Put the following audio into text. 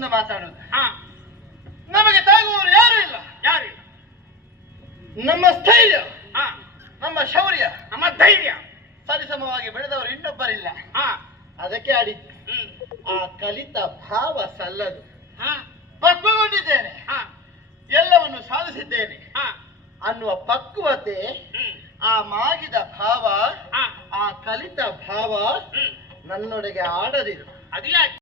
ಮುಂದೆ ಮಾತಾಡುದು. ಹಾ, ನಮಗೆ ತಾಗುವವರು ಯಾರು ಇಲ್ಲ. ಯಾರಿಲ್ಲ. ನಮ್ಮ ಸ್ಥೈರ್ಯ, ಹಾ, ನಮ್ಮ ಶೌರ್ಯ, ನಮ್ಮ ಧೈರ್ಯ ಸರಿಸಮವಾಗಿ ಬೆಳೆದವರು ಇನ್ನೊಬ್ಬರಿಲ್ಲ. ಹಾ, ಅದಕ್ಕೆ ಆಡಿದ್ದು. ಹ್ಮ್, ಆ ಕಲಿತ ಭಾವ ಸಲ್ಲದು. ಹಾ, ಪಕ್ವಗೊಂಡಿದ್ದೇನೆ, ಹಾ, ಎಲ್ಲವನ್ನು ಸಾಧಿಸಿದ್ದೇನೆ ಹಾ, ಅನ್ನುವ ಪಕ್ವತೆ, ಹ್ಮ್, ಆ ಮಾಗಿದ ಭಾವ, ಹಾ, ಆ ಕಲಿತ ಭಾವ ಹ್ಮ್. ನನ್ನೊಳಗೆ ಆಡದಿರು. ಅದು ಯಾಕೆ?